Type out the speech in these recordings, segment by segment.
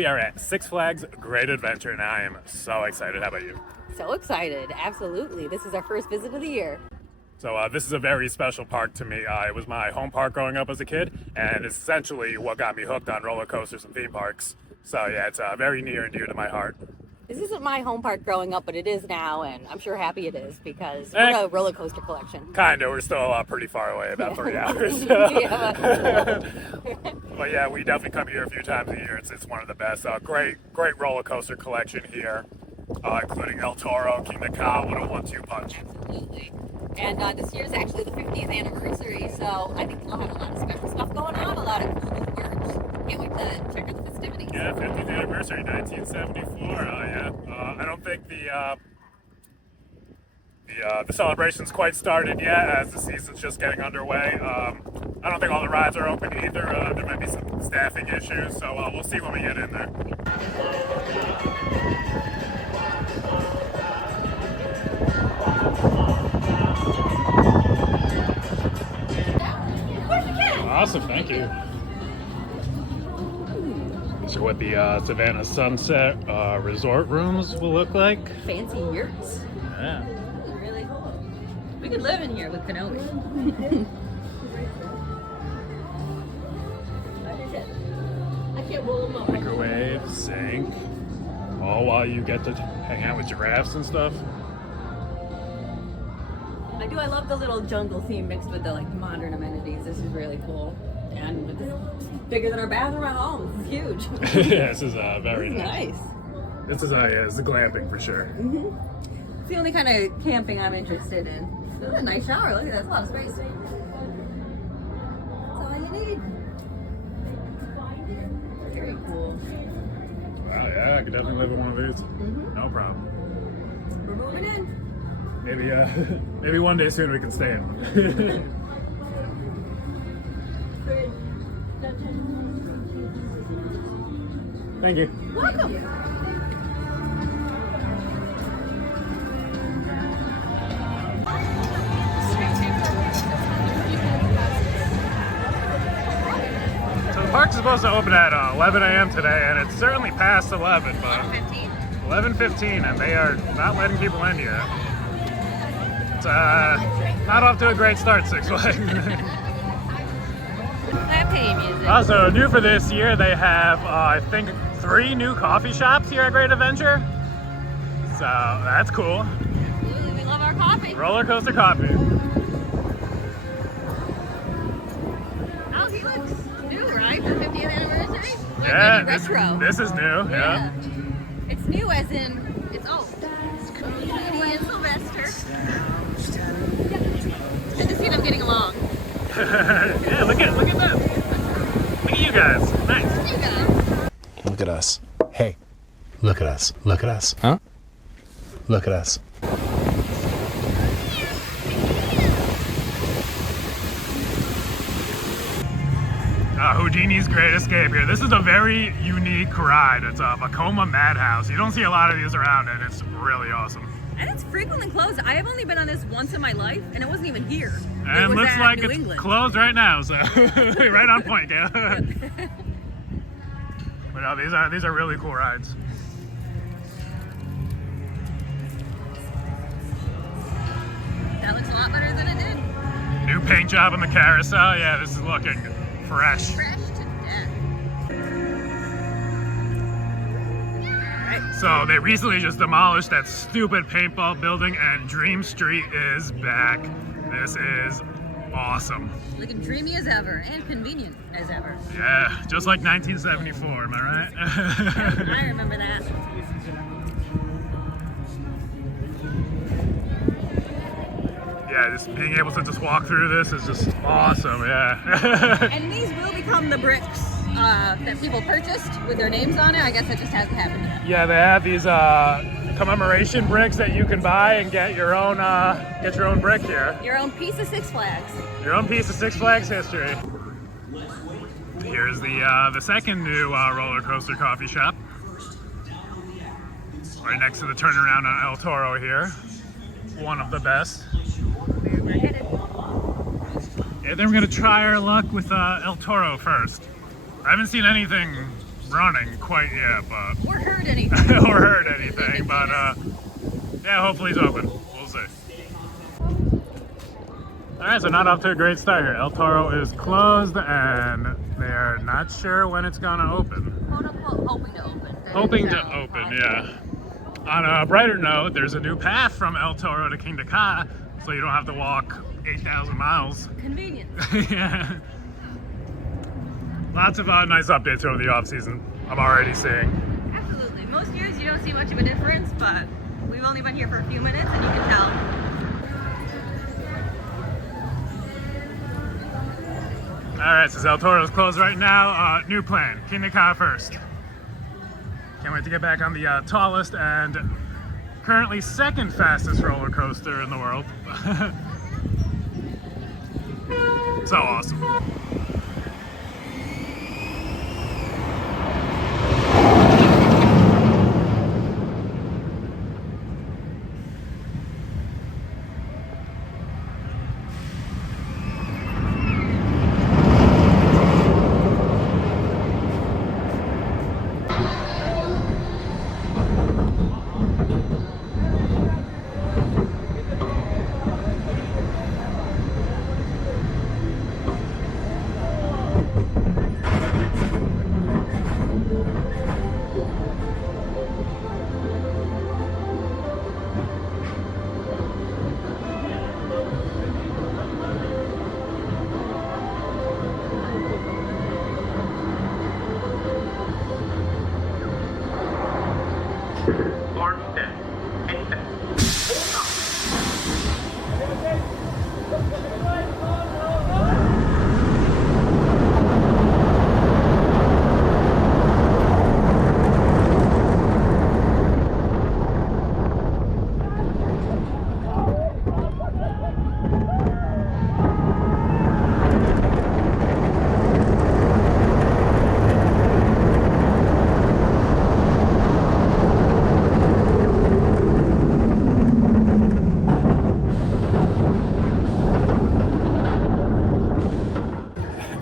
we are at Six Flags Great Adventure, and I am so excited. How about you? So excited, absolutely. This is our first visit of the year. So this is a very special park to me. It was my home park growing up as a kid, and it's essentially what got me hooked on roller coasters and theme parks. So yeah, it's very near and dear to my heart. This isn't my home park growing up, but it is now, and I'm sure happy it is because we're a roller coaster collection. Kinda, we're still pretty far away, about 3 hours. But yeah, we definitely come here a few times a year. It's one of the best. Great roller coaster collection here, including El Toro, Kingda Ka. What a 1-2 punch. Absolutely. And this year's actually the 50th anniversary, so I think we'll have a lot of special stuff going on, a lot of cool works. Can't wait to check out the festivities. Yeah, 50th anniversary, 1974. I don't think the celebration's quite started yet, as the season's just getting underway. I don't think all the rides are open either. There might be some staffing issues, so we'll see when we get in there. Awesome, thank you. These are what the Savannah Sunset resort rooms will look like. Fancy yurts. Yeah. Really cool. We could live in here with Kenobi. I can't roll them up. Microwave, sink, all while you get to hang out with giraffes and stuff. I love the little jungle theme mixed with the modern amenities. This is really cool. And it's bigger than our bathroom at home. This is huge. Yeah, this is very nice. This is it's a glamping for sure. Mm-hmm. It's the only kind of camping I'm interested in. This is a nice shower. Look at that. That's a lot of space. That's all you need. Very cool. Wow, yeah, I could definitely live in one of these. Mm-hmm. No problem. We're moving in. Maybe one day soon we can stay in. Thank you. Welcome. So the park's supposed to open at 11 a.m. today, and it's certainly past 11, but 11:15, and they are not letting people in yet. It's not off to a great start, Six Flags. Also, new for this year, they have, I think, 3 new coffee shops here at Great Adventure. So, that's cool. Absolutely, we love our coffee. Roller coaster coffee. Oh, he looks new, right? For 50th anniversary? Yeah, retro. This is new, yeah. It's new as in, it's old. Judy and Sylvester. And to see them getting along. Yeah, look at them. Look at you guys. Nice. You guys. Look at us. Hey, look at us. Look at us. Huh? Look at us. Houdini's Great Escape here. This is a very unique ride. It's a Vekoma Madhouse. You don't see a lot of these around, and it's really awesome. And it's frequently closed. I have only been on this once in my life, and it wasn't even here. And it looks like it's England. closed right now, so right on point, yeah. But no, these are really cool rides. That looks a lot better than it did. New paint job on the carousel. Yeah, this is looking fresh. Fresh to death. So they recently just demolished that stupid paintball building, and Dream Street is back. This is awesome. Looking dreamy as ever and convenient as ever. Yeah, just like 1974, am I right? I remember that. Yeah, just being able to just walk through this is just awesome, yeah. And these will become the bricks that people purchased with their names on it. I guess that just hasn't happened yet. Yeah, they have these commemoration bricks that you can buy and get your own brick here. Your own piece of Six Flags. Your own piece of Six Flags history. Here's the second new roller coaster coffee shop. Right next to the turnaround on El Toro here. One of the best. We're headed. Yeah, then we're gonna try our luck with El Toro first. I haven't seen anything running quite yet, but Or heard anything. or heard anything. But yeah, hopefully he's open. We'll see. All right, so not off to a great start here. El Toro is closed, and they're not sure when it's gonna open. Quote unquote, hoping to open. Hoping to open, yeah. On a brighter note, there's a new path from El Toro to Kingda Ka, so you don't have to walk 8,000 miles. Convenient. Yeah. Lots of nice updates over the off season. I'm already seeing. Absolutely. Most years you don't see much of a difference, but we've only been here for a few minutes and you can tell. All right, so El Toro's closed right now. New plan, Kingda Ka first. Can't wait to get back on the tallest and currently second fastest roller coaster in the world. So awesome.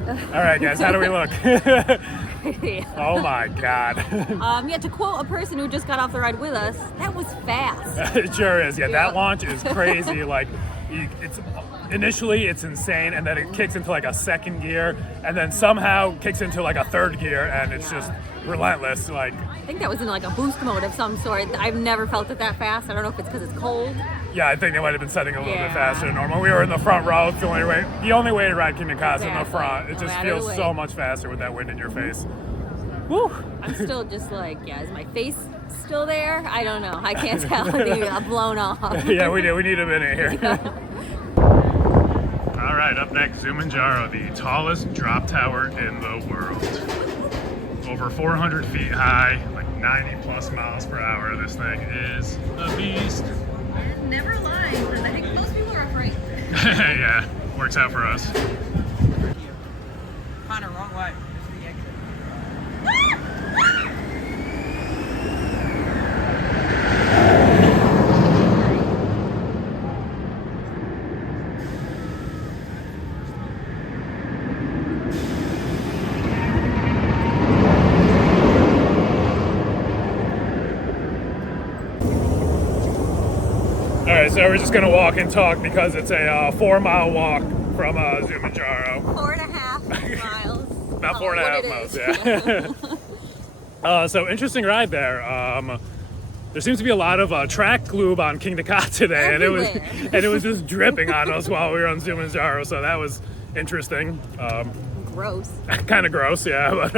All right, guys, how do we look? Oh my God. Yeah, to quote a person who just got off the ride with us, that was fast. It sure is. Yeah, that launch is crazy. Like, it's initially it's insane, and then it kicks into like a second gear, and then somehow kicks into like a third gear, and it's just relentless. Like, I think that was in like a boost mode of some sort. I've never felt it that fast. I don't know if it's because it's cold. yeah, I think they might have been setting a little bit Yeah. faster than normal. We were in the front row. It's the only way to ride Kingda Ka is in the Exactly. front. It No just matter feels the so way. much faster with that wind in your face. Woo! I'm still just like, yeah, is my face still there? I don't know. I can't tell. I think it got blown off. Yeah, we do. We need a minute here. All right, up next, Zumanjaro, the tallest drop tower in the world. Over 400 feet high, like 90 plus miles per hour. This thing is a beast. Never lies, and I think most people are afraid. Yeah, works out for us. Connor, wrong way. This is the exit. All right, so we're just gonna walk and talk because it's a 4-mile walk from Zumanjaro. 4.5 miles. About Oh, 4.5 what miles, it is. yeah. So interesting ride there. There seems to be a lot of track lube on Kingda Ka today, Everywhere. and it was just dripping on us while we were on Zumanjaro. So that was interesting. Gross. Kind of gross, yeah, but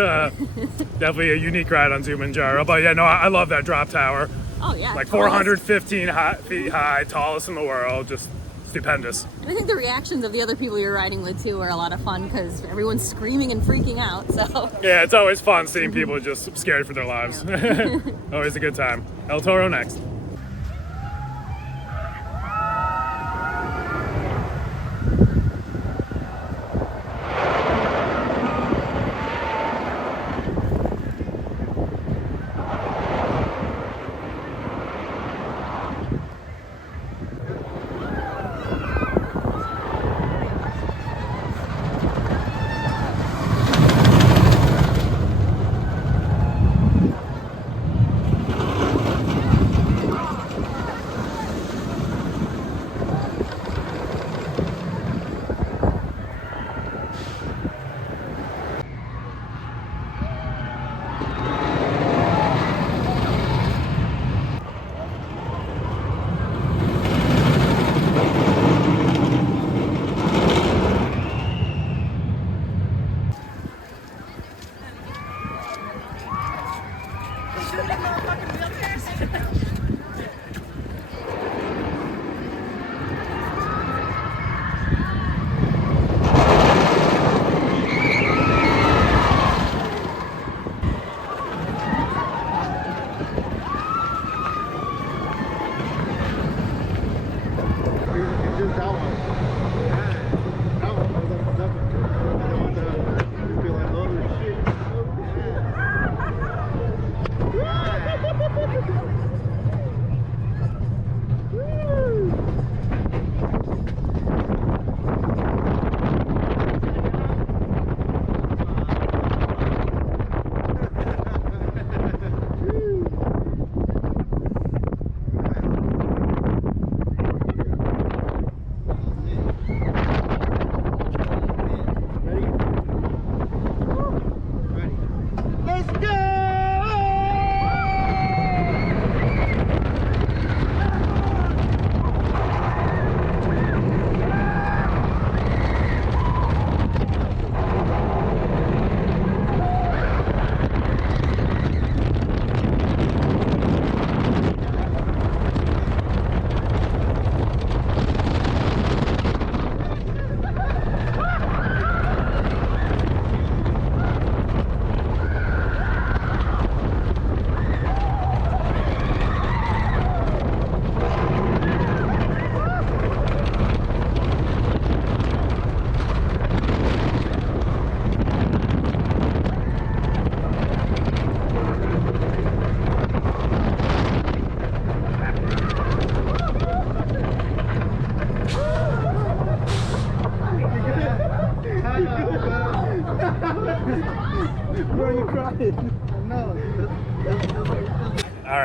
definitely a unique ride on Zumanjaro. But yeah, no, I love that drop tower. Oh yeah. Like tallest. 415 feet high, tallest in the world, just stupendous. And I think the reactions of the other people you're riding with too are a lot of fun because everyone's screaming and freaking out. So Yeah, it's always fun seeing people just scared for their lives. Always a good time. El Toro next.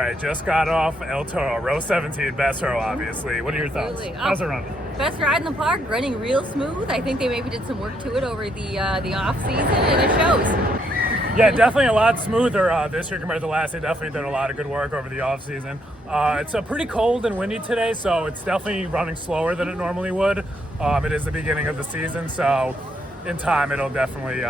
right, just got off El Toro, row 17, best row, obviously. What are your thoughts? Absolutely. How's it running? Best ride in the park, running real smooth. I think they maybe did some work to it over the off season, and it shows. Yeah, definitely a lot smoother this year compared to last. They definitely did a lot of good work over the off season. It's pretty cold and windy today, so it's definitely running slower than it normally would. It is the beginning of the season, so in time it'll definitely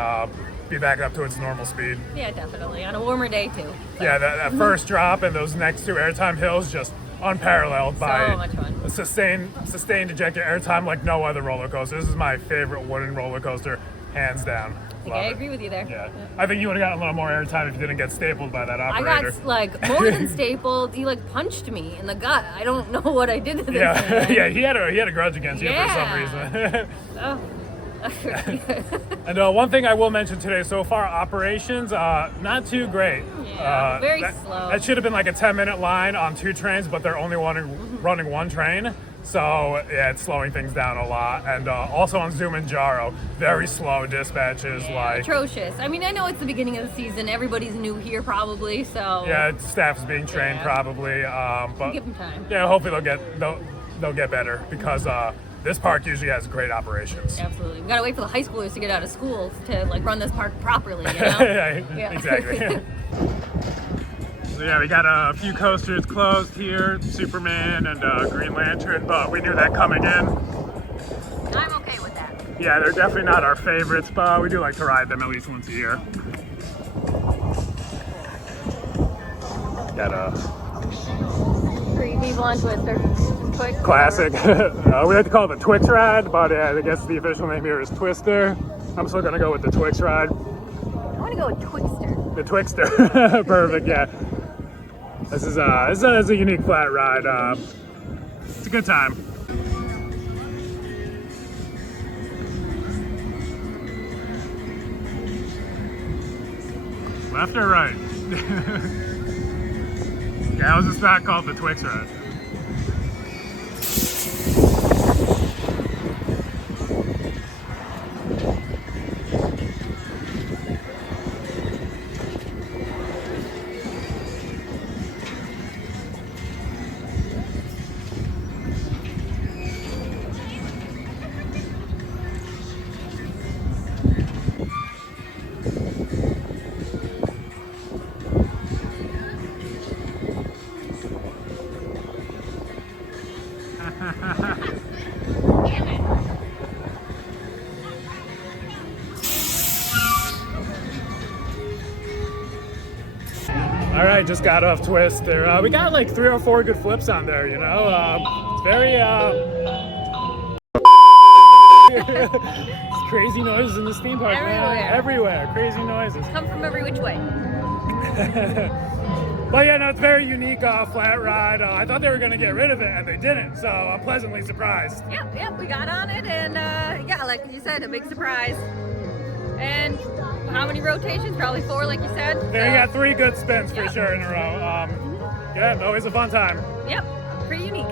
be back up to its normal speed. Yeah, definitely. On a warmer day, too. So. Yeah, that first drop and those next two airtime hills, just unparalleled by So much fun. sustained ejector airtime like no other roller coaster. This is my favorite wooden roller coaster, hands down. I agree with you there. Yeah. I think you would have gotten a little more airtime if you didn't get stapled by that I operator. got like more than stapled. He like punched me in the gut. I don't know what I did to this Yeah, man. yeah, he had a grudge against you for some reason. Oh. And one thing I will mention today, so far operations, not too great. Yeah, very slow. That should have been like a 10-minute line on 2 trains, but they're only running 1 train. So yeah, it's slowing things down a lot. And also on Zoom and Jaro, very slow dispatches. Like atrocious. I mean, I know it's the beginning of the season. Everybody's new here probably, so yeah, staff's being trained probably. But give them time. Yeah, hopefully they'll get better because this park usually has great operations. Absolutely. We gotta wait for the high schoolers to get out of school to like run this park properly, you know? Yeah, exactly. So yeah, we got a few coasters closed here, Superman and Green Lantern, but we knew that coming in. I'm okay with that. Yeah, they're definitely not our favorites, but we do like to ride them at least once a year. Got a 3 people on Twister. Twix. classic. We like to call it the Twix ride, but I guess the official name here is Twister. I'm still gonna go with the Twix ride. I wanna go with Twixter. The Twixter. Perfect, yeah. This is a unique flat ride. It's a good time. Left or right? Yeah, it was a spot called the Twix ride. All right, just got off Twister. We got like 3 or 4 good flips on there, you know. It's very it's crazy noises in the theme park, man. Everywhere, crazy noises. Come from every which way. But yeah, no, it's very unique flat ride. I thought they were gonna get rid of it, and they didn't. So I'm pleasantly surprised. Yep, we got on it, and yeah, like you said, a big surprise. And how many rotations? Probably 4, like you said. They got 3 good spins for sure in a row. Yeah, always a fun time. Yep, pretty unique.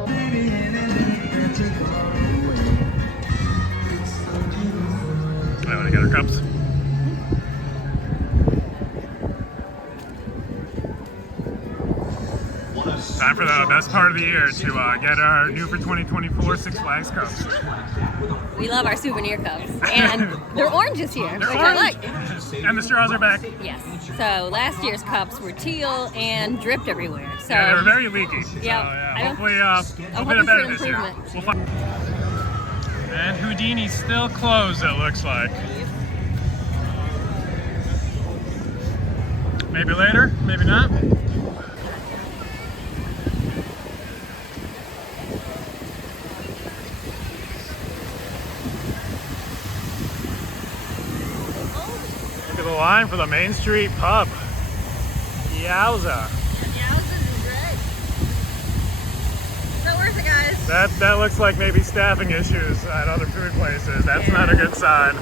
I want to get our cups. Time for the best part of the year to get our new for 2024 Six Flags cups. We love our souvenir cups, and they're orange this year, which I like. And the straws are back. Yes. So last year's cups were teal and dripped everywhere. So Yeah, they were very leaky. So, Yeah, hopefully, I'm they're hoping better for this year. improvement. We'll find. And Houdini's still closed, it looks like. Maybe later, maybe not. Look at the line for the Main Street pub. Yowza. So worth it, guys. That looks like maybe staffing issues at other food places. That's not a good sign.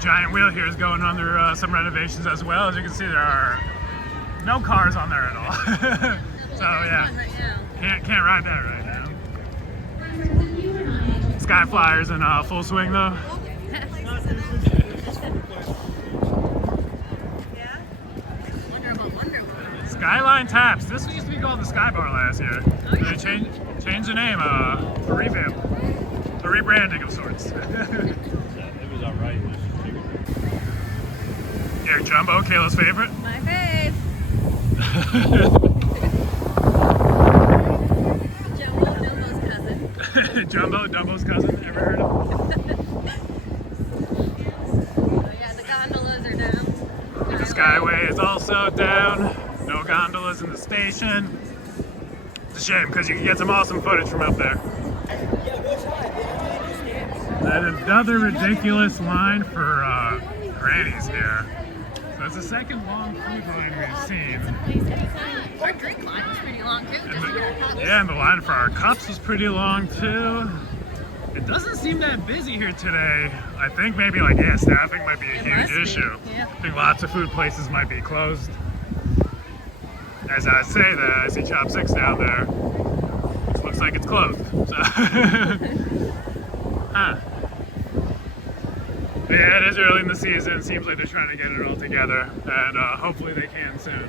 Giant wheel here is going under some renovations as well. As you can see, there are no cars on there at all. So yeah, can't ride that right now. Sky Flyers in full swing though. Skyline Taps. This used to be called the Sky Bar last year. They changed the name, a revamp, a rebranding of sorts. It was alright. Yeah, Jumbo, Kayla's favorite. My fave. Jumbo's cousin. Jumbo, Dumbo's cousin. Ever heard of him? Oh yeah, the gondolas are down. The Skyway is also down. No gondolas in the station. It's a shame because you can get some awesome footage from up there. And another ridiculous line for grannies here. So it's the second long food line we've seen. Our drink line was pretty long too. Just to get our cups. Yeah, and the line for our cups was pretty long too. It doesn't seem that busy here today. I think maybe staffing might be a huge issue. Yeah. I think lots of food places might be closed. As I say that, I see Chop 6 down there, which looks like it's closed. So, huh. But yeah, it is early in the season. Seems like they're trying to get it all together, and hopefully they can soon.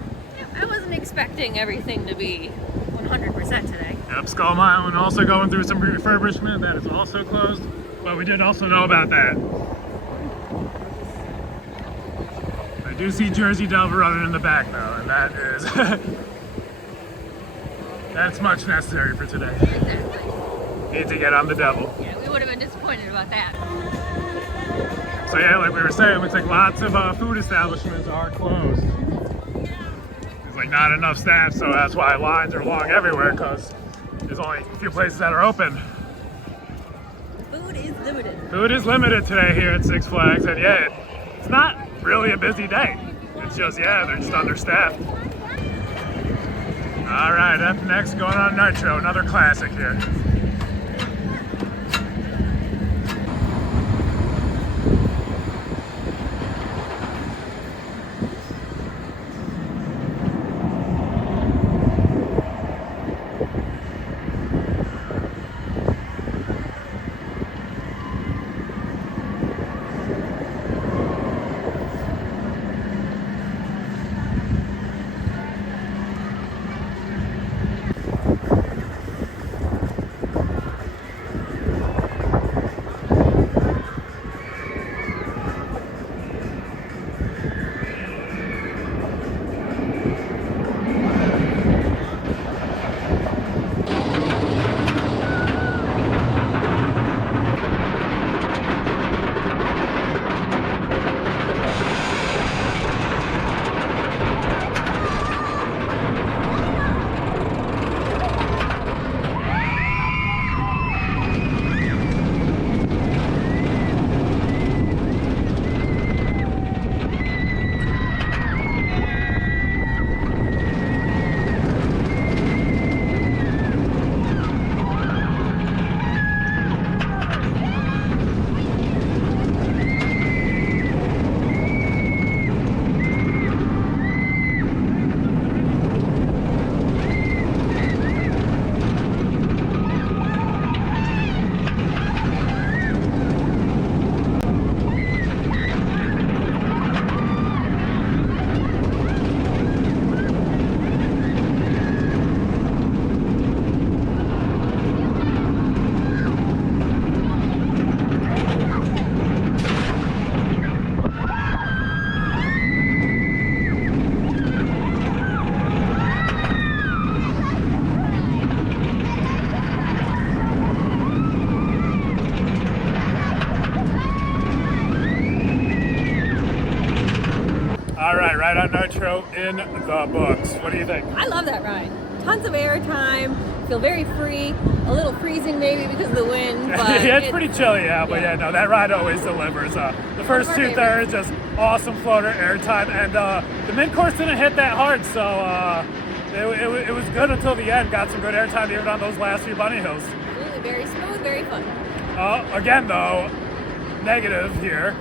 I wasn't expecting everything to be 100% today. Yep, Skull Mountain also going through some refurbishment. That is also closed, but we did also know about that. I do see Jersey Devil running in the back though, and that is that's much necessary for today. Exactly. Need to get on the Devil. Yeah, we would have been disappointed about that. So yeah, like we were saying, it looks like lots of food establishments are closed. There's like not enough staff, so that's why lines are long everywhere, because there's only a few places that are open. Food is limited. Food is limited today here at Six Flags, and yeah, it's not really a busy day. It's just, yeah, they're just understaffed. All right, up next, going on Nitro, another classic here. All right, right on Nitro in the books. What do you think? I love that ride. Tons of airtime. Feel very free. A little freezing maybe because of the wind. But Yeah, it's pretty chilly out, but yeah, no, that ride always delivers. The first One of our 2/3, just awesome floater airtime, and the mid-course didn't hit that hard, so it was good until the end. Got some good airtime even on those last few bunny hills. Absolutely very smooth, very fun. Again, though, negative here.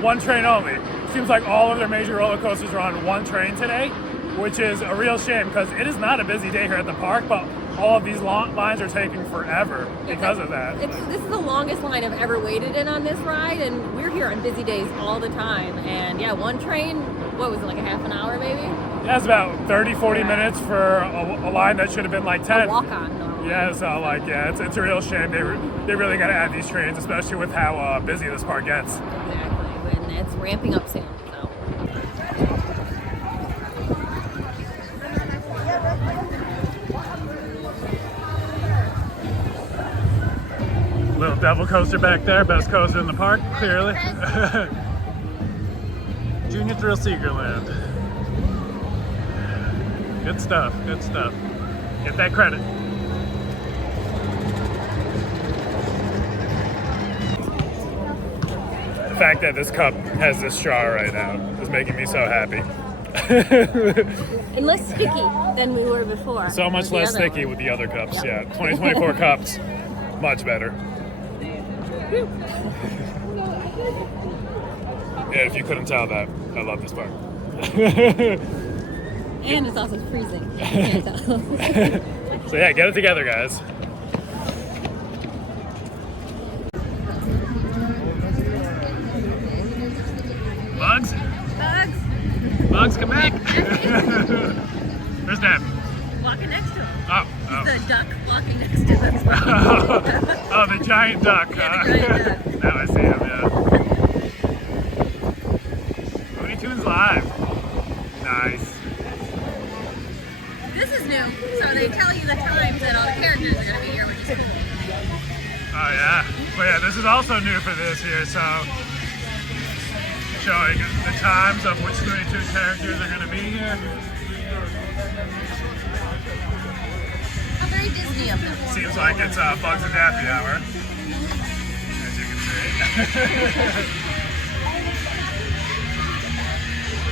One train only. Seems like all of their major roller coasters are on one train today, which is a real shame because it is not a busy day here at the park, but all of these lines are taking forever because of that. This is the longest line I've ever waited in on this ride, and we're here on busy days all the time. And yeah, one train, what was it, like a half an hour maybe? That's about 30, 40 minutes for a line that should have been like 10. Walk on. No. Yeah, so like, yeah, it's a real shame. They really got to add these trains, especially with how busy this park gets. Exactly, and it's ramping up soon. So. Little devil coaster back there, best coaster in the park, clearly. Junior Thrill Seeker Land. Good stuff, good stuff. Get that credit. The fact that this cup has this straw right now is making me so happy. And less sticky than we were before. So much less sticky with the other cups, yeah. 2024 cups, much better. Yeah, if you couldn't tell that, I love this park. And it's also freezing. I can't tell. So yeah, get it together, guys. Bugs? Bugs. Bugs, come back. Where's Dad? Walking next to him. Oh. The duck walking next to him. Oh, the giant duck. Yeah, the giant duck. Now I see him, yeah. Looney Tunes Live. Nice. This is new, so they tell you the times that all the characters are going to be here, which is cool. Oh, yeah. Well, yeah, this is also new for this year, so showing the times of which Looney Tunes characters are going to be here. How very Disney of them. Seems like it's Bugs and Daffy hour, as you can see.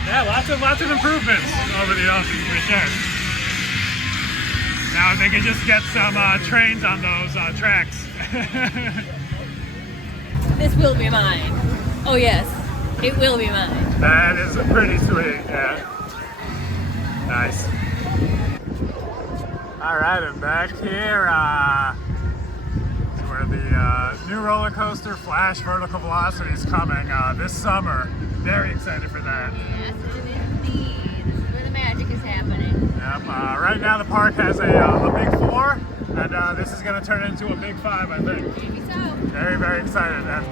Yeah, lots of improvements over the ocean for sure. Now they can just get some trains on those tracks. This will be mine. Oh yes, it will be mine. That is pretty sweet, yeah. Nice. All right, I'm back here where the new roller coaster Flash Vertical Velocity is coming this summer. Very excited for that. Yes, it is indeed. This is where the magic is happening. Yep. Right now the park has a big 4, and this is going to turn into a big 5, I think. Maybe so. Very, very excited. And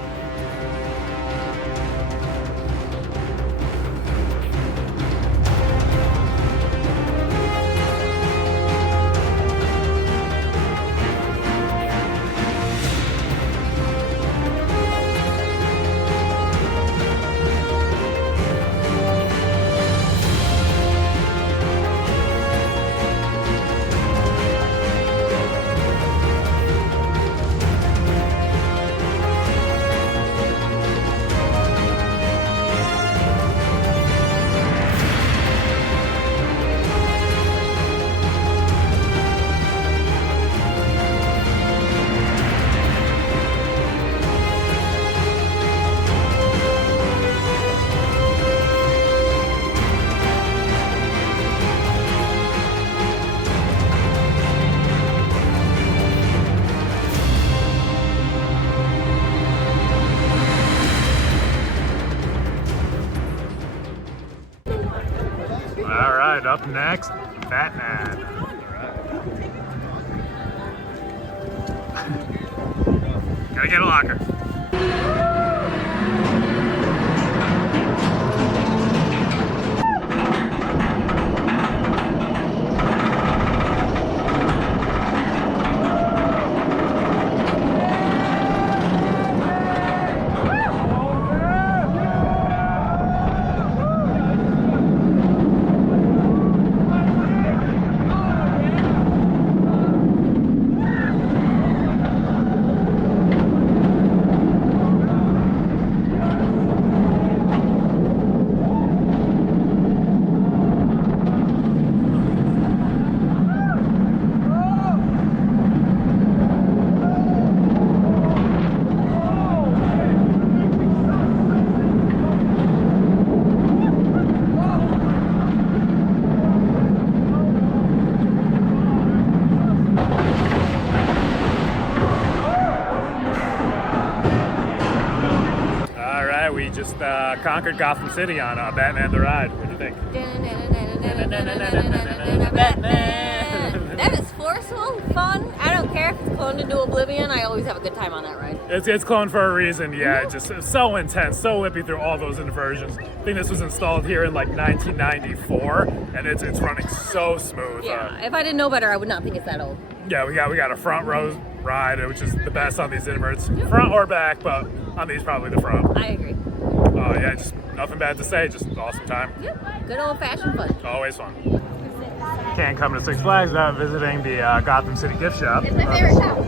all right, up next, Batman. Gotta get a locker. We just conquered Gotham City on Batman the Ride. What do you think? Batman. That is forceful, fun. I don't care if it's cloned into oblivion. I always have a good time on that ride. It's cloned for a reason, yeah. It's just so intense, so whippy through all those inversions. I think this was installed here in like 1994, and it's running so smooth. Yeah, if I didn't know better, I would not think it's that old. Yeah, we got a front row ride, which is the best on these inverts, front or back, but on these probably the front. I agree. Yeah, just nothing bad to say, just awesome time. Yep, good old-fashioned fun. Always fun. Can't come to Six Flags without visiting the Gotham City gift shop. It's my favorite shop.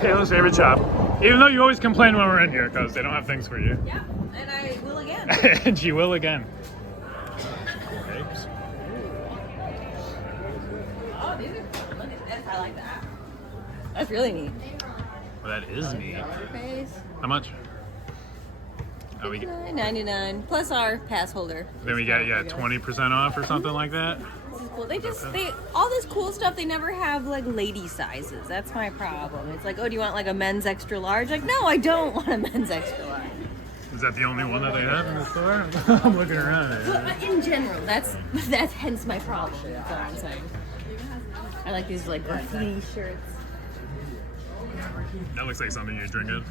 Taylor's favorite shop. Even though you always complain when we're in here because they don't have things for you. Yeah, and I will again. And she will again. Oh, dude, look at this. I like that. That's really neat. Well, that is neat. Face. How much? Oh, we get, $9.99 plus our pass holder. then we get 20% off or something like that. This is cool. They all this cool stuff. They never have like lady sizes. That's my problem. It's like, oh, do you want like a men's extra large? Like, no, I don't want a men's extra large. Is that the only one that they have in the store? I'm looking around. But in general, that's hence my problem. That's all I'm saying. I like these like graffiti shirts. That looks like something you're drinking.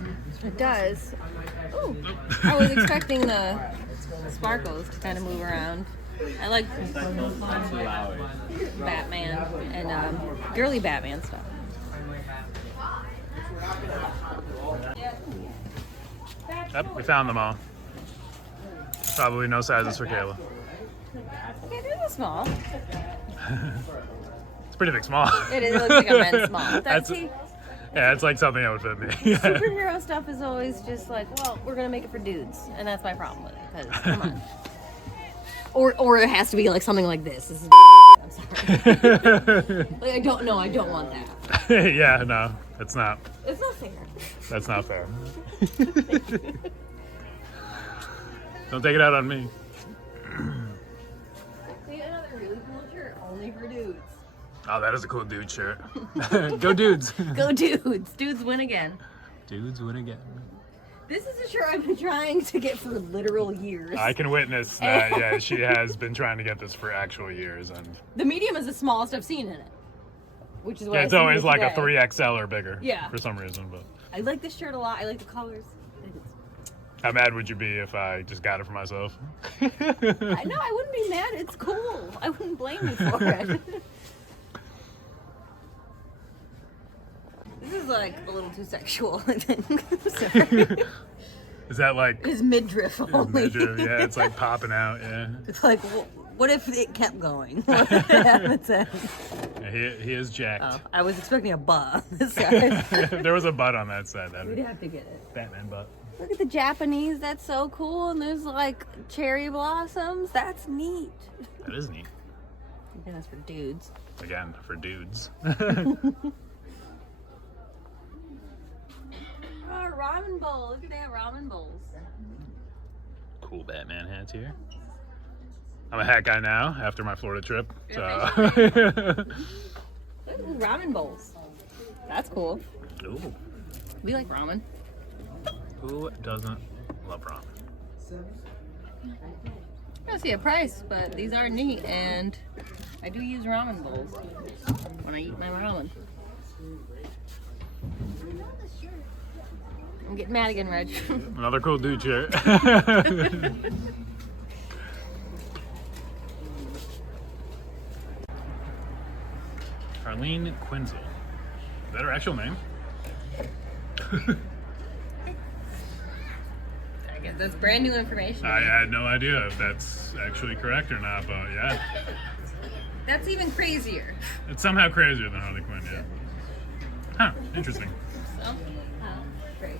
It does. Ooh, I was expecting the sparkles to kind of move around. I like Batman and girly Batman stuff. Yep, we found them all. Probably no sizes for Kayla. Okay, they're small. It's a pretty big small. It looks like a men's small. Yeah, it's like something that would fit me. Superhero stuff is always just like, well, we're gonna make it for dudes, and that's my problem with it. Because come on, or it has to be like something like this. This is I'm sorry. Like I don't want that. Yeah, no, it's not. It's not fair. That's not fair. Don't take it out on me. See another really cool shirt, only for dudes. Oh, that is a cool dude shirt. Go dudes. Go dudes. Dudes win again. Dudes win again. This is a shirt I've been trying to get for literal years. I can witness that. Yeah, she has been trying to get this for actual years, and the medium is the smallest I've seen in it, which is what yeah, it's always like a 3XL or bigger. Yeah. For some reason, but I like this shirt a lot. I like the colors. how mad would you be if I just got it for myself? I know I wouldn't be mad. It's cool. I wouldn't blame you for it. This is like a little too sexual, I think. Sorry. Is that like It's midriff only. midriff? Yeah, it's like popping out. Yeah. It's like, what if it kept going? What if it happened then? Yeah, he is jacked. Oh, I was expecting a butt on this side. If there was a butt on that side. That'd We'd be have to get it. Batman butt. Look at the Japanese. That's so cool. And there's like cherry blossoms. That's neat. That is neat. I think that's for dudes. Again, for dudes. Oh, ramen bowl. Look at that ramen bowls. Cool Batman hats here. I'm a hat guy now after my Florida trip. So. Ooh, ramen bowls. That's cool. Ooh. We like ramen. Who doesn't love ramen? I don't see a price, but these are neat, and I do use ramen bowls when I eat my ramen. I'm getting mad again, Reg. Another cool dude shirt. Arlene Quinzel. Is that her actual name? I guess that's brand new information. I had no idea if that's actually correct or not, but yeah. That's even crazier. It's somehow crazier than Harley Quinn, yeah. Huh, interesting. So, great.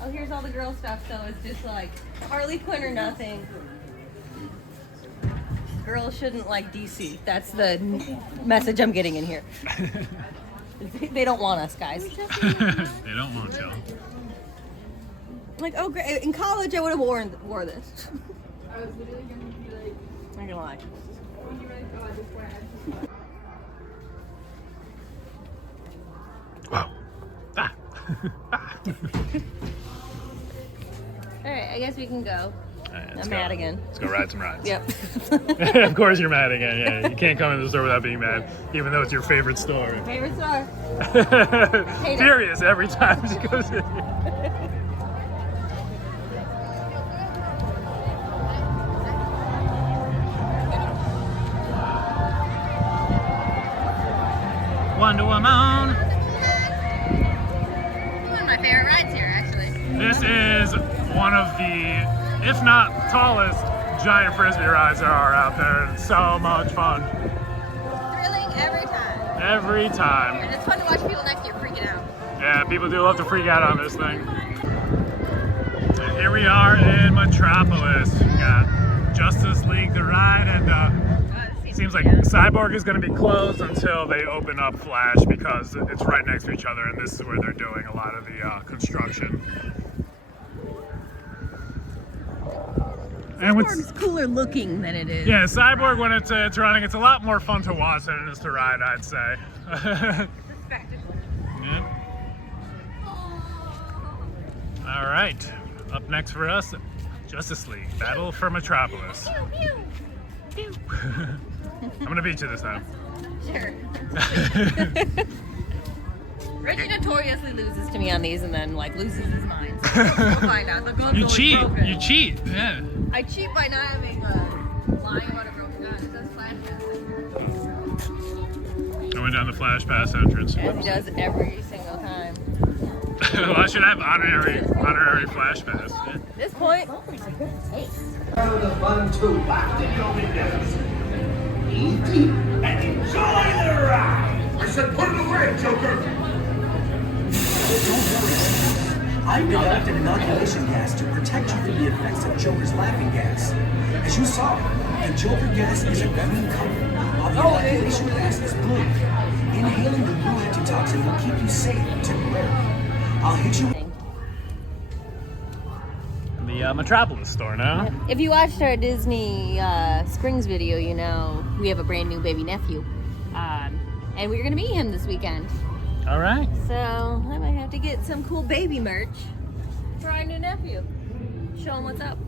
Oh, here's all the girl stuff, so it's just like Harley Quinn or nothing. Girls shouldn't like DC. That's the message I'm getting in here. They don't want us, guys. They don't want y'all. Like, oh, great. In college, I would have wore this. I'm not gonna lie. Wow. Ah. All right, I guess we can go. I'm mad again. Let's go ride some rides. Yep. Of course you're mad again. Yeah, you can't come into the store without being mad, even though it's your favorite store. Favorite store. Hate it. Furious every time she goes in. Wonder Woman. One of my favorite rides here, actually. This is one of the, if not tallest, giant frisbee rides there are out there. It's so much fun. Thrilling every time. Every time. And it's fun to watch people next to you freaking out. Yeah, people do love to freak out on this thing. And here we are in Metropolis. We got Justice League the ride, and seems like Cyborg is going to be closed until they open up Flash because it's right next to each other, and this is where they're doing a lot of the construction. And Cyborg's cooler looking than it is. yeah, Cyborg when it's running, it's a lot more fun to watch than it is to ride, I'd say. Yeah. All right, up next for us, Justice League Battle for Metropolis. I'm gonna beat you this time. Sure. Reggie notoriously loses to me on these and then like loses his mind. So we'll find out. The gun's You always cheat. broken. You cheat. Yeah. I cheat by not having lying about a broken gun. It does flash Going down the Flash Pass entrance. As he does every single time. Well, I should have honorary Flash Pass. Yeah. At this point, Having the fun too. Locked in your windows. Eat deep and enjoy the ride. I said put it away, Joker. Don't worry. I developed an inoculation gas to protect you from the effects of Joker's laughing gas. As you saw, the Joker gas is a green color, while the inoculation gas is blue. Inhaling the blue antitoxin will keep you safe temporarily. I'll hit you. The Metropolis store now. if you watched our Disney Springs video, you know we have a brand new baby nephew. And we're going to meet him this weekend. All right. So I might have to get some cool baby merch for our new nephew. Show him what's up.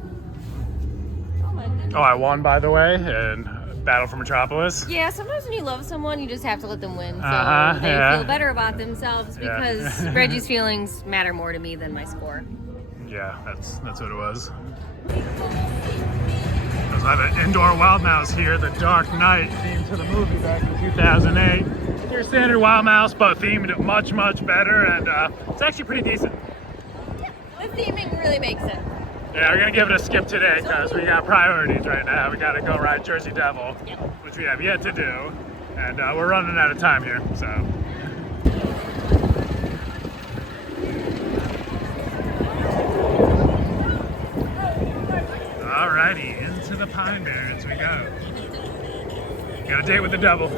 Oh my goodness. Oh, I won, by the way, in Battle for Metropolis. Yeah, sometimes when you love someone, you just have to let them win. So they yeah. feel better about themselves Yeah. because Reggie's feelings matter more to me than my score. Yeah, that's what it was. I have an indoor wild mouse here, the Dark Knight, themed to the movie back in 2008. Your standard wild mouse, but themed much, much better, and it's actually pretty decent. The theming really makes sense. Yeah, we're gonna give it a skip today because we got priorities right now. We gotta go ride Jersey Devil, which we have yet to do, and we're running out of time here, so. Alrighty, into the Pine Barrens we go. Got a date with the devil.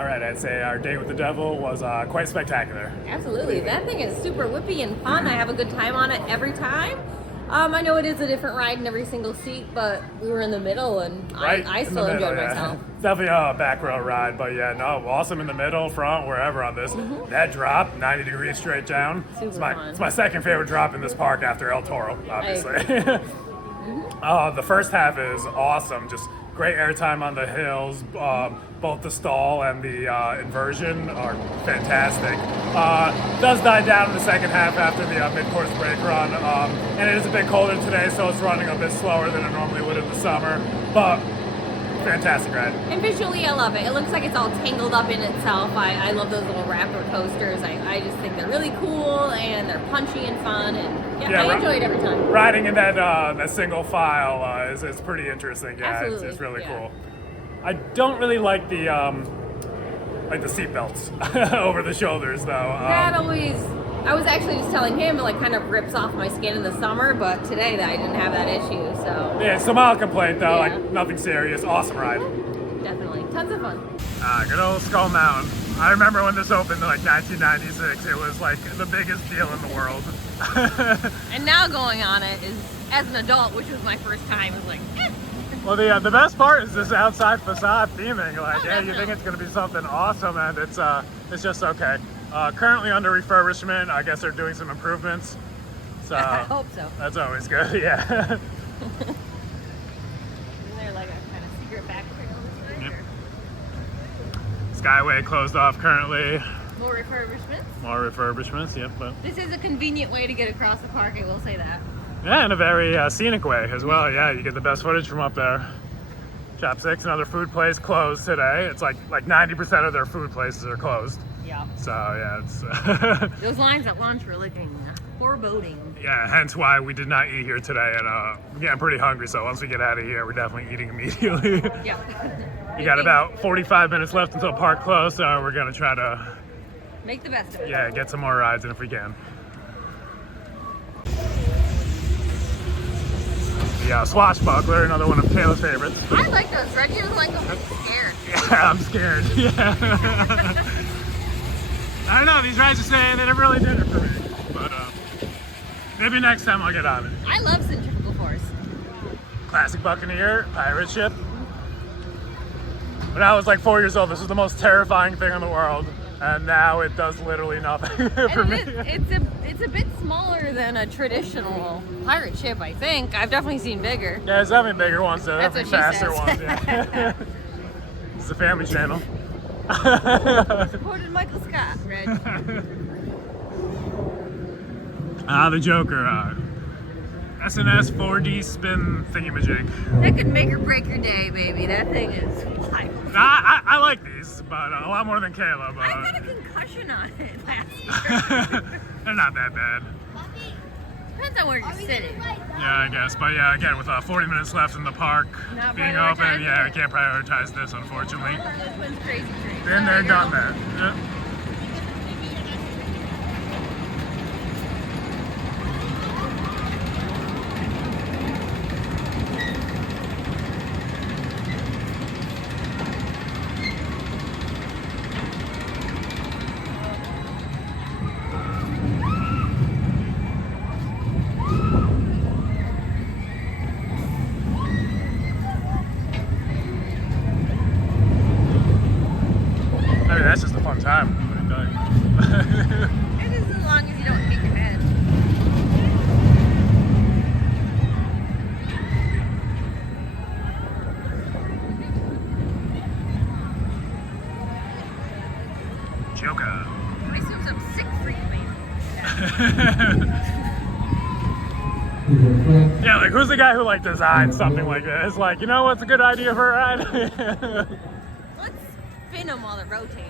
All right, I'd say our date with the devil was quite spectacular. Absolutely. That thing is super whippy and fun. I have a good time on it every time. I know it is a different ride in every single seat, but we were in the middle and Right I in still the middle, enjoyed yeah. myself. Definitely a back row ride, but yeah, no, awesome in the middle, front, wherever on this. That drop, 90 degrees straight down. Super It's fun. my second favorite drop in this park after El Toro, obviously. The first half is awesome, just great airtime on the hills. Both the stall and the inversion are fantastic. Does die down in the second half after the mid-course brake run, and it is a bit colder today, so it's running a bit slower than it normally would in the summer. But fantastic ride. And visually, I love it. It looks like it's all tangled up in itself. I love those little raptor coasters. I just think they're really cool and they're punchy and fun. And yeah, I enjoy it every time. Riding in that single file is pretty interesting. Yeah, it's really cool. I don't really like the seat belts over the shoulders though. That always. I was actually just telling him it kind of rips off my skin in the summer, but today I didn't have that issue. So yeah, it's a mild complaint though. Yeah. Like nothing serious. Awesome ride. definitely, tons of fun. Good old Skull Mountain. I remember when this opened in like 1996. It was like the biggest deal in the world. And now going on it is, as an adult, which was my first time, is like, eh. Well, the best part is this outside facade theming. Like, yeah, you definitely. think it's going to be something awesome, and it's just okay. Currently under refurbishment. I guess they're doing some improvements. So I hope so. that's always good. Yeah. Isn't there like a kind of secret back trail this way? Yep. or Skyway closed off currently. More refurbishments? More refurbishments. Yep. But This is a convenient way to get across the park, I will say that. yeah, in a very scenic way as well. Yeah, you get the best footage from up there. Chopsticks, another food place, closed today. It's like 90% of their food places are closed. Yeah. So yeah, it's Those lines at lunch were looking foreboding. yeah. Hence why we did not eat here today, and I'm getting pretty hungry. So once we get out of here, we're definitely eating immediately. Yeah. You got about 45 minutes left until park close, so we're gonna try to Make the best of it. get some more rides in if we can. Yeah, Swashbuckler, another one of Kayla's favorites. I like those. Reggie doesn't like them. I'm scared. Yeah, I'm scared. Yeah. I don't know, these rides are saying they never really did it for me. But maybe next time I'll get on it. I love centrifugal force. Classic Buccaneer, pirate ship. When I was like 4 years old, this was the most terrifying thing in the world. And now it does literally nothing for me. It's a bit smaller than a traditional pirate ship, I think. I've definitely seen bigger. Yeah, there's definitely bigger ones, though. That's Definitely what she faster says. ones. Yeah. It's the Family Channel. Supported Michael Scott, Reg. The Joker. SNS 4D spin thingamajig. That could make or break your day, baby. That thing is wild. I like these, but a lot more than Kayla. But I got a concussion on it last year. they're not that bad. Depends on where you're sitting. Yeah, I guess. But yeah, again, with 40 minutes left in the park Not being open, prioritizing yeah, I it. can't prioritize this, unfortunately. This one's crazy train. Been there, done that. Yeah. I mean, that's just a fun time. It is as long as you don't hit your head. Joker. I assume some sick freak man. Yeah, like who's the guy who like designed something like this? Like, you know what's a good idea for a ride? Let's spin them while they're rotating.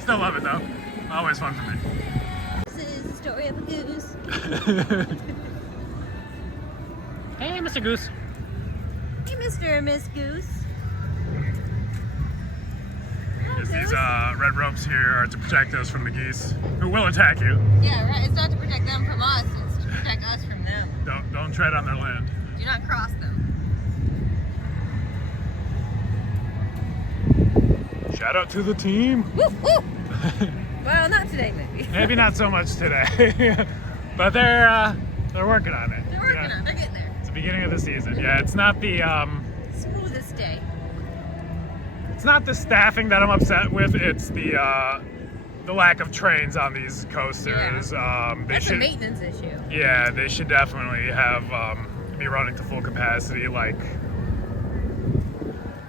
Still love it though. Always fun for me. This is the story of a goose. Hey, Mr. Goose. Hey, Mr. and Miss Goose. Yes, these red ropes here are to protect us from the geese, who will attack you. Yeah, right. It's not to protect them from us. It's to protect us from them. Don't tread on their land. Do not cross them. Shout out to the team. Woo, woo. Well, not today, maybe. Maybe not so much today, but they're working on it. They're working on it. They're getting there. It's the beginning of the season. Yeah, it's not the Smoothest day. it's not the staffing that I'm upset with. It's the lack of trains on these coasters. They That's a should, maintenance issue. yeah, they should definitely have be running to full capacity. Like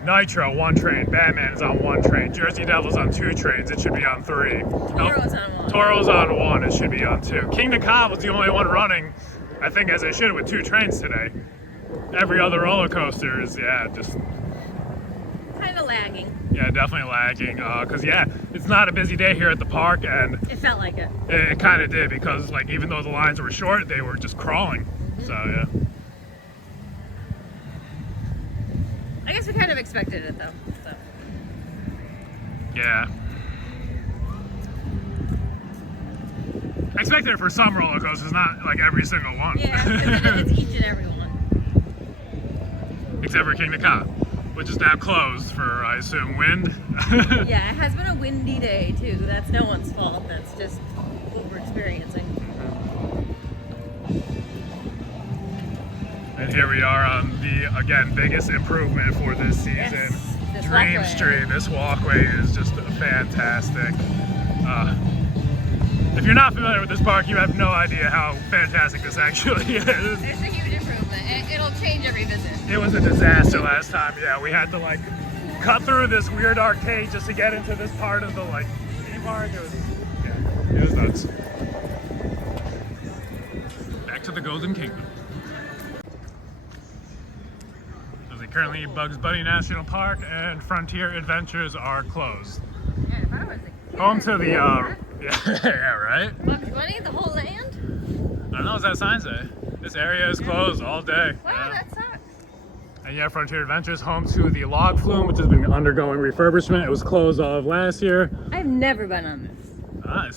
Nitro, 1 train. Batman is on 1 train. Jersey Devil's on 2 trains. It should be on 3. Toro's on 1. Toro's on 1. It should be on 2. Kingda Ka was the only one running, I think, as they should, with 2 trains today. Every other roller coaster is, yeah, just Kind of lagging. yeah, definitely lagging. Cause yeah, it's not a busy day here at the park, and It felt like it. it kind of did because like even though the lines were short, they were just crawling. So yeah. I guess we kind of expected it though. So. Yeah. I expected it for some roller coasters, not like every single one. Yeah, it's each and every one. Except for Kingda Ka, which is now closed for, I assume, wind. Yeah, it has been a windy day too. That's no one's fault. That's just what we're experiencing. And here we are on the, again, biggest improvement for this season. Yes, this Dream walkway. Street. This walkway is just fantastic. If you're not familiar with this park, you have no idea how fantastic this actually is. It's a huge improvement. It'll change every visit. It was a disaster last time. Yeah, we had to like cut through this weird arcade just to get into this part of the like theme park. It was nuts. Back to the Golden Kingdom. Currently, Bugs Bunny National Park and Frontier Adventures are closed. Yeah, if I was a Home to the, yeah, right? Bugs Bunny, the whole land? I don't know, what's that sign say? This area is closed all day. Wow, Yeah. that sucks. And yeah, Frontier Adventures, home to the log flume, which has been undergoing refurbishment. It was closed all of last year. I've never been on this.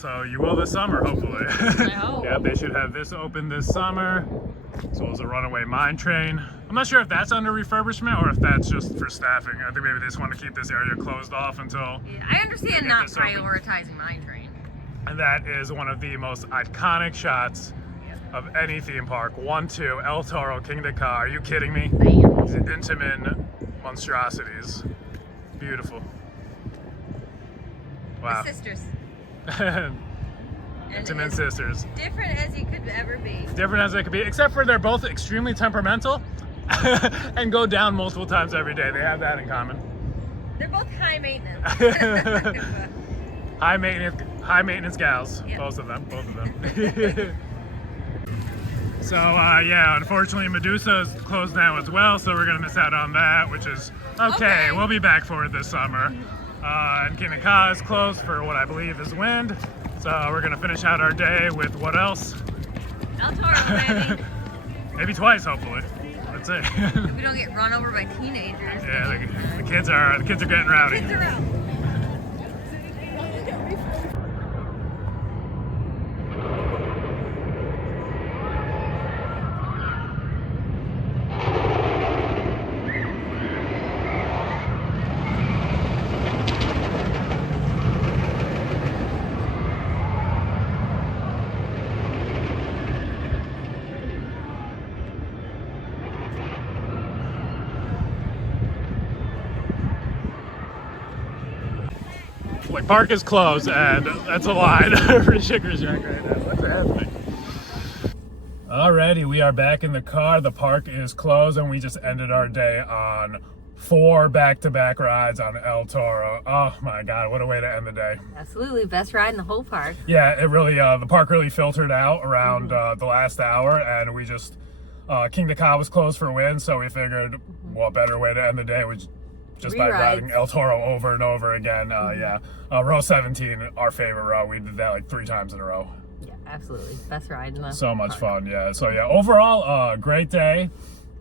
So you will this summer, hopefully. I hope. Yeah, they should have this open this summer, as well as a runaway mine train. I'm not sure if that's under refurbishment or if that's just for staffing. I think maybe they just want to keep this area closed off until. Yeah, I understand Get not this open. prioritizing mine train. And that is one of the most iconic shots of any theme park. 1-2, El Toro, Kingda Ka. Are you kidding me? Bam. These Intamin monstrosities. Beautiful. Wow. The sisters. Intamin And as sisters. different as you could ever be. Different as they could be, except for they're both extremely temperamental and go down multiple times every day. They have that in common. They're both high maintenance. High maintenance gals. Yep. Both of them. So yeah, unfortunately Medusa is closed now as well, so we're gonna miss out on that, which is okay. We'll be back for it this summer. And Kingda Ka is closed for what I believe is wind. So we're gonna finish out our day with what else? El Toro, baby. Maybe twice, hopefully. That's it. If we don't get run over by teenagers. Yeah, the kids are getting rowdy. Kids are out. Like park is closed, and that's a line for Sugar Shack right now. What's happening? Alrighty, we are back in the car. The park is closed, and we just ended our day on 4 back-to-back rides on El Toro. Oh my God, what a way to end the day. Absolutely, best ride in the whole park. Yeah, it really, the park really filtered out around the last hour, and we just, Kingda Ka was closed for wind, so we figured, what better way to end the day was just by riding El Toro over and over again. Yeah, row 17, our favorite row. We did that like 3 times in a row. Yeah, absolutely, best ride in the So much park. fun, yeah. So yeah, overall, great day.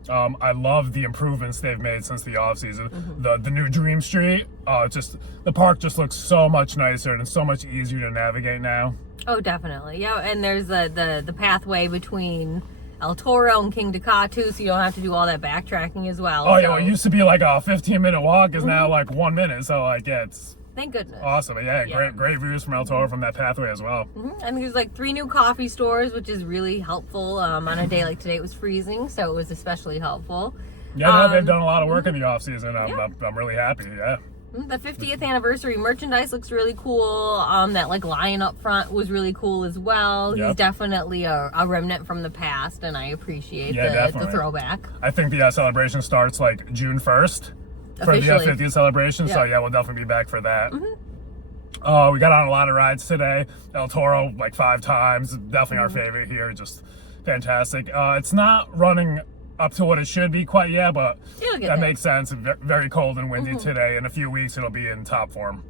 I love the improvements they've made since the off season. The new Dream Street, just the park just looks so much nicer and it's so much easier to navigate now. Oh, definitely. Yeah, and there's the pathway between El Toro and Kingda Ka too, so you don't have to do all that backtracking as well. Oh so yeah, well, it used to be like a 15-minute walk is now like 1 minute. So like, yeah, it's Thank goodness. Awesome. Yeah, great views from El Toro from that pathway as well. And there's like 3 new coffee stores, which is really helpful. On a day like today, it was freezing, so it was especially helpful. Yeah, no, they've done a lot of work in the off season. I'm really happy. Yeah. The 50th anniversary merchandise looks really cool. That like lion up front was really cool as well. Yep. He's definitely a remnant from the past, and I appreciate the definitely. throwback. I think the celebration starts like June 1st for the Officially. 50th celebration. So yeah, we'll definitely be back for that. We got on a lot of rides today. El Toro like 5 times. Definitely our favorite here. Just fantastic. It's not running up to what it should be quite yet, but that makes sense. Very cold and windy today. In a few weeks, it'll be in top form.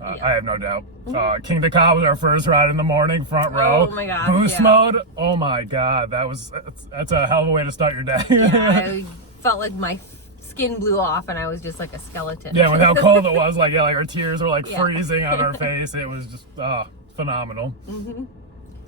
I have no doubt. Kingda Ka was our first ride in the morning, front row. Oh my God, Boost mode. Oh my God, that's a hell of a way to start your day. I felt like my skin blew off, and I was just like a skeleton. Yeah, with how cold it was, like our tears were like freezing on our face. It was just phenomenal.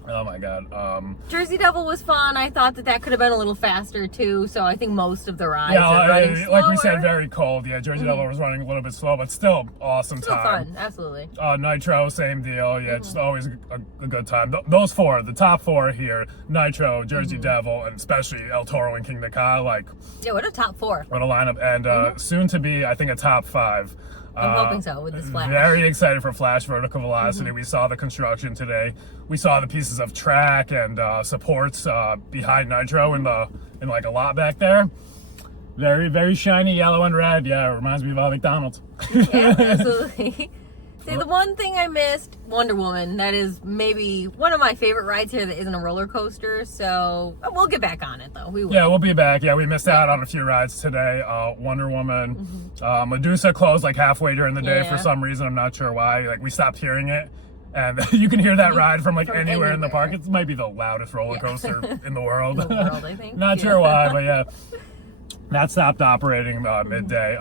Oh my God. Jersey Devil was fun. I thought that could have been a little faster too. So I think most of the rides are running slower. Like we said, very cold. Yeah, Jersey Devil was running a little bit slow, but still awesome Still time. fun, absolutely. Nitro, same deal. Yeah, just always a good time. Those 4, the top 4 here: Nitro, Jersey Devil, and especially El Toro and Kingda Ka. Like, Yeah, what a top 4. what a lineup! And soon to be, I think, a top 5. I'm hoping so with this Flash. Very excited for Flash Vertical Velocity. We saw the construction today. We saw the pieces of track and supports behind Nitro in like a lot back there. Very, very shiny yellow and red. Yeah, it reminds me of McDonald's. Yeah, absolutely. See, the one thing I missed, Wonder Woman. That is maybe one of my favorite rides here that isn't a roller coaster. So we'll get back on it though. We will. Yeah, we'll be back. Yeah, we missed out on a few rides today. Wonder Woman, Medusa closed like halfway during the day for some reason. I'm not sure why. Like we stopped hearing it, and you can hear that ride from like anywhere in the park. It might be the loudest roller coaster in the world. I think. Not sure why, but yeah, that stopped operating midday.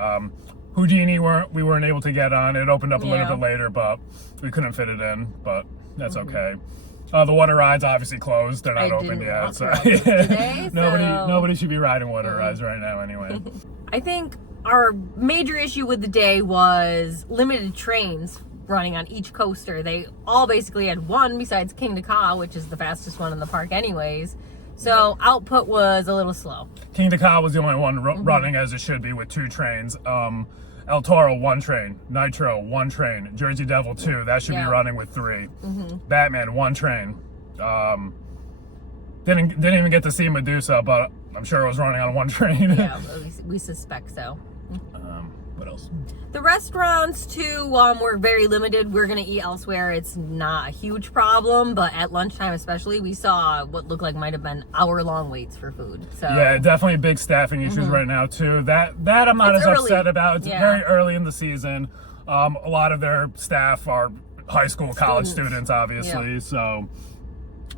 Houdini we weren't able to get on. It opened up a little bit later, but we couldn't fit it in. But that's okay. The water rides obviously closed. They're not open yet. So today, nobody should be riding water rides right now anyway. I think our major issue with the day was limited trains running on each coaster. They all basically had one besides Kingda Ka, which is the fastest one in the park anyways. So output was a little slow. Kingda Ka was the only one running as it should be with 2 trains. El Toro, 1 train. Nitro, 1 train. Jersey Devil, 2. That should be running with 3. Batman, 1 train. Didn't even get to see Medusa, but I'm sure it was running on 1 train. Yeah, we suspect so. What else? The restaurants too were very limited. We're gonna eat elsewhere. It's not a huge problem, but at lunchtime especially, we saw what looked like might have been hour-long waits for food. So yeah, definitely big staffing issues right now too. That I'm not as upset about. It's very early in the season. A lot of their staff are high school, college students, obviously. So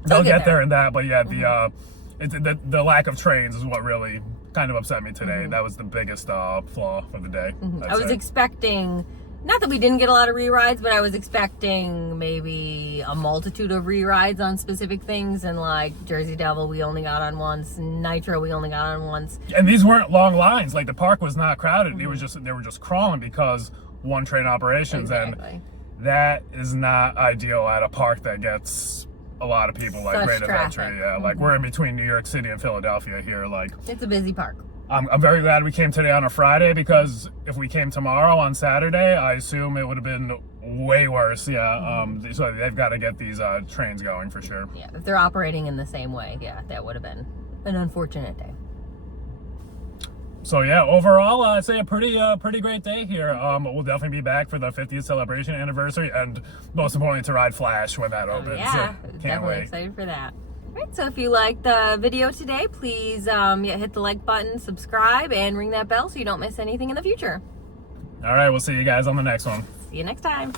they'll get there in that. But yeah, the lack of trains is what really kind of upset me today. That was the biggest flaw for the day. I was expecting, not that we didn't get a lot of re-rides, but I was expecting maybe a multitude of re-rides on specific things. And like Jersey Devil, we only got on once. Nitro, we only got on once. And these weren't long lines. Like the park was not crowded. It was they were just crawling because 1 train operations, and that is not ideal at a park that gets a lot of people like Great Adventure. Yeah, like we're in between New York City and Philadelphia here. Like it's a busy park. I'm very glad we came today on a Friday, because if we came tomorrow on Saturday, I assume it would have been way worse. Yeah. So they've got to get these trains going for sure. Yeah, if they're operating in the same way, yeah, that would have been an unfortunate day. So yeah, overall, I'd say a pretty great day here. We'll definitely be back for the 50th celebration anniversary, and most importantly, to ride Flash when that opens. Yeah, so, definitely excited for that. All right, so if you liked the video today, please hit the like button, subscribe, and ring that bell so you don't miss anything in the future. All right, we'll see you guys on the next one. See you next time.